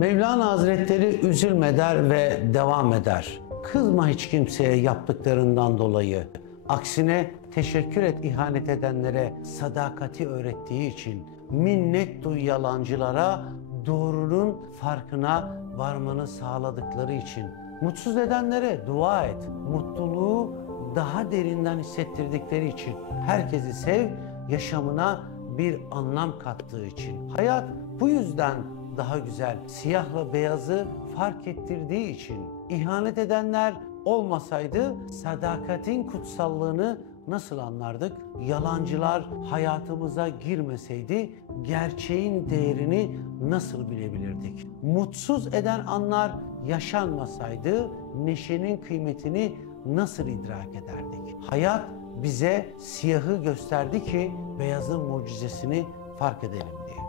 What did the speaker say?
Mevlana Hazretleri üzülme der ve devam eder. Kızma hiç kimseye yaptıklarından dolayı. Aksine teşekkür et ihanet edenlere sadakati öğrettiği için. Minnet duy yalancılara doğrunun farkına varmanı sağladıkları için. Mutsuz edenlere dua et. Mutluluğu daha derinden hissettirdikleri için. Herkesi sev, yaşamına bir anlam kattığı için. Hayat bu yüzden daha güzel, siyahla beyazı fark ettirdiği için. İhanet edenler olmasaydı sadakatin kutsallığını nasıl anlardık? Yalancılar hayatımıza girmeseydi gerçeğin değerini nasıl bilebilirdik? Mutsuz eden anlar yaşanmasaydı neşenin kıymetini nasıl idrak ederdik? Hayat bize siyahı gösterdi ki beyazın mucizesini fark edelim diye.